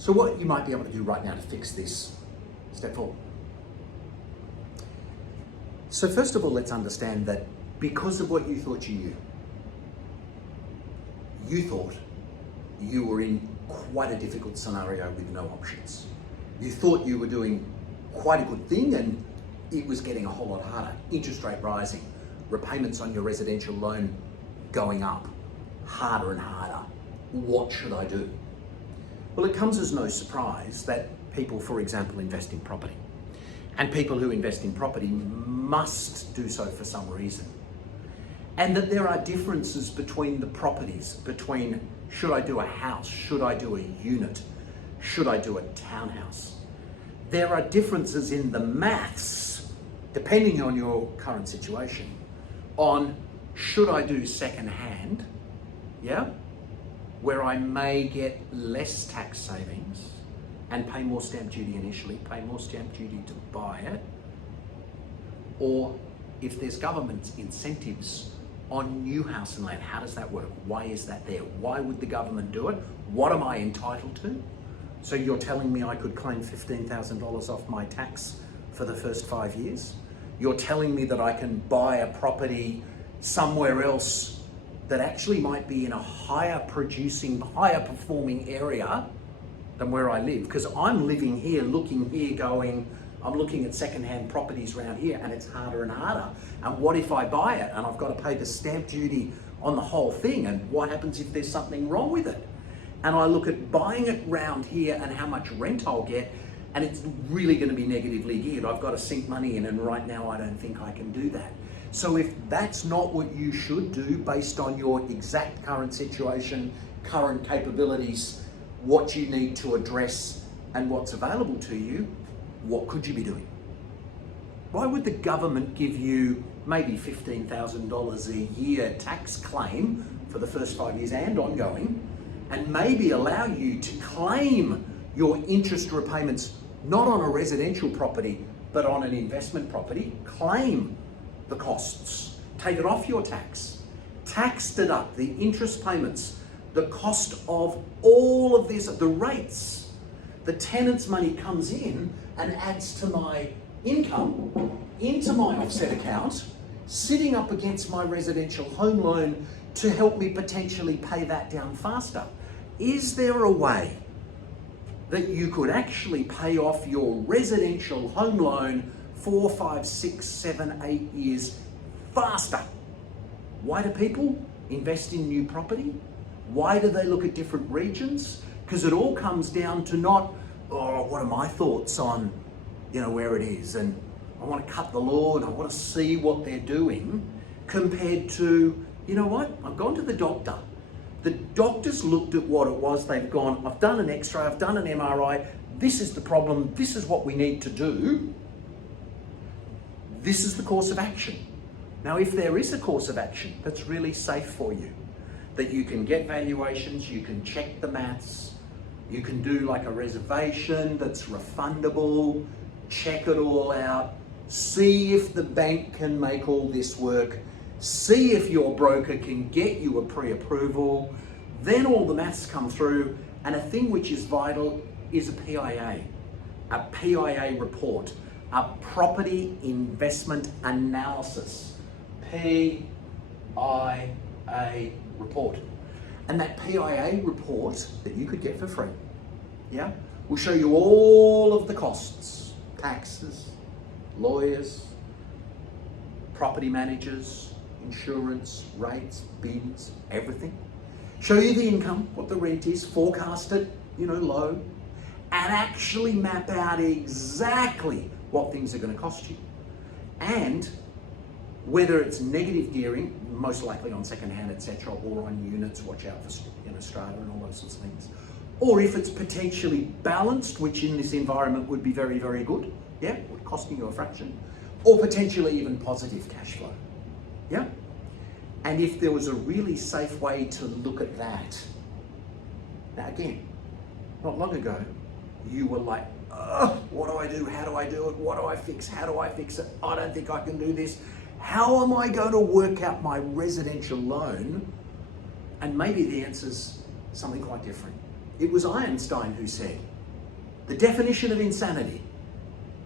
So what you might be able to do right now to fix this, step 4. So first of all, let's understand that because of what you thought you knew, you thought you were in quite a difficult scenario with no options. You thought you were doing quite a good thing and it was getting a whole lot harder. Interest rate rising, repayments on your residential loan going up, harder and harder. What should I do? Well, it comes as no surprise that people, for example, invest in property. And people who invest in property must do so for some reason. And that there are differences between the properties, between should I do a house, should I do a unit, should I do a townhouse. There are differences in the maths, depending on your current situation, on should I do second hand, where I may get less tax savings and pay more stamp duty initially, pay more stamp duty to buy it, or if there's government incentives on new house and land, how does that work? Why is that there? Why would the government do it? What am I entitled to? So you're telling me I could claim $15,000 off my tax for the first 5 years? You're telling me that I can buy a property somewhere else that actually might be in a higher producing, higher performing area than where I live? Because I'm living here, looking here, going, I'm looking at secondhand properties around here and it's harder and harder. And what if I buy it and I've got to pay the stamp duty on the whole thing? And what happens if there's something wrong with it? And I look at buying it round here and how much rent I'll get, and it's really going to be negatively geared. I've got to sink money in, and right now I don't think I can do that. So if that's not what you should do based on your exact current situation, current capabilities, what you need to address and what's available to you, what could you be doing? Why would the government give you maybe $15,000 a year tax claim for the first 5 years and ongoing, and maybe allow you to claim your interest repayments not on a residential property, but on an investment property? Claim the costs, take it off your tax, tax deduct the interest payments, the cost of all of this, the rates. The tenant's money comes in and adds to my income, into my offset account, sitting up against my residential home loan to help me potentially pay that down faster. Is there a way that you could actually pay off your residential home loan 4, 5, 6, 7, 8 years faster? Why do people invest in new property? Why do they look at different regions? Because it all comes down to not, oh, what are my thoughts on, where it is, and I want to cut the law and I want to see what they're doing, compared to, you know what, I've gone to the doctor. The doctor's looked at what it was, they've gone, I've done an X-ray, I've done an MRI, this is the problem, this is what we need to do. This is the course of action. Now, if there is a course of action that's really safe for you, that you can get valuations, you can check the maths, you can do like a reservation that's refundable, check it all out, see if the bank can make all this work, see if your broker can get you a pre-approval, then all the maths come through, and a thing which is vital is a PIA report, a property investment analysis, PIA report. And that PIA report that you could get for free, will show you all of the costs, taxes, lawyers, property managers, insurance, rates, bids, everything. Show you the income, what the rent is, forecast it, low, and actually map out exactly what things are going to cost you. And whether it's negative gearing, most likely on secondhand, etc., or on units, watch out for strata and all those sorts of things. Or if it's potentially balanced, which in this environment would be very, very good, costing you a fraction, or potentially even positive cash flow. And if there was a really safe way to look at that, now again, not long ago, you were like, what do I do? How do I do it? What do I fix? How do I fix it? I don't think I can do this. How am I going to work out my residential loan? And maybe the answer's something quite different. It was Einstein who said, The definition of insanity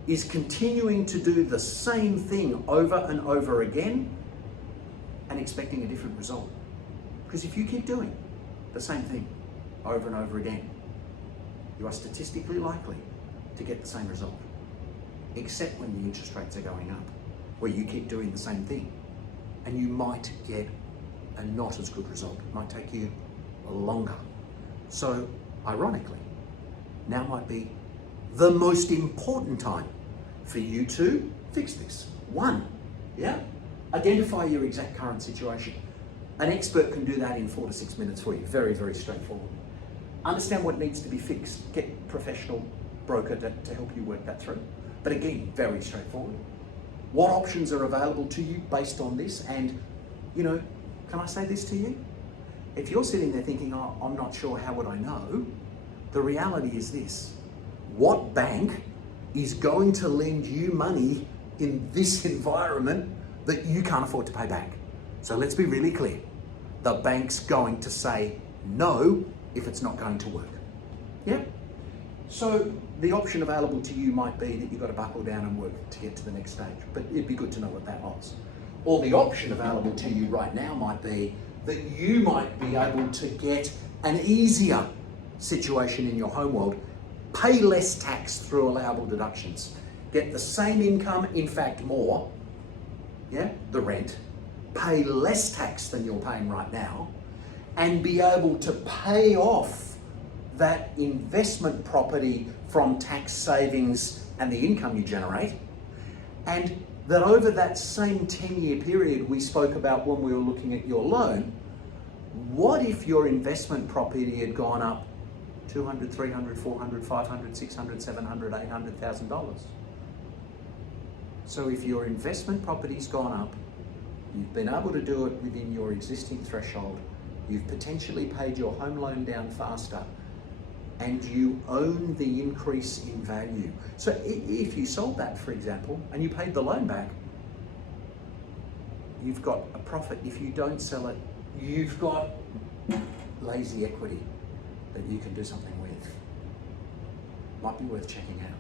is continuing to do the same thing over and over again and expecting a different result. Because if you keep doing the same thing over and over again, you are statistically likely to get the same result, except when the interest rates are going up, where you keep doing the same thing and you might get a not as good result. It might take you longer. So, ironically, now might be the most important time for you to fix this. One, identify your exact current situation. An expert can do that in 4 to 6 minutes for you. Very, very straightforward. Understand what needs to be fixed. Get a professional broker to help you work that through. But again, very straightforward. What options are available to you based on this? And, can I say this to you? If you're sitting there thinking, oh, I'm not sure, how would I know? The reality is this: what bank is going to lend you money in this environment that you can't afford to pay back? So let's be really clear. The bank's going to say no if it's not going to work. Yeah? So the option available to you might be that you've got to buckle down and work to get to the next stage, but it'd be good to know what that was. Or the option available to you right now might be that you might be able to get an easier situation in your home world, pay less tax through allowable deductions, get the same income, in fact more, the rent, pay less tax than you're paying right now, and be able to pay off that investment property from tax savings and the income you generate. And that over that same 10-year period we spoke about when we were looking at your loan, what if your investment property had gone up $200, $300, $400, $500, $600, $700, $800,000? So if your investment property's gone up, you've been able to do it within your existing threshold, you've potentially paid your home loan down faster, and you own the increase in value. So if you sold that, for example, and you paid the loan back, you've got a profit. If you don't sell it, you've got lazy equity that you can do something with. Might be worth checking out.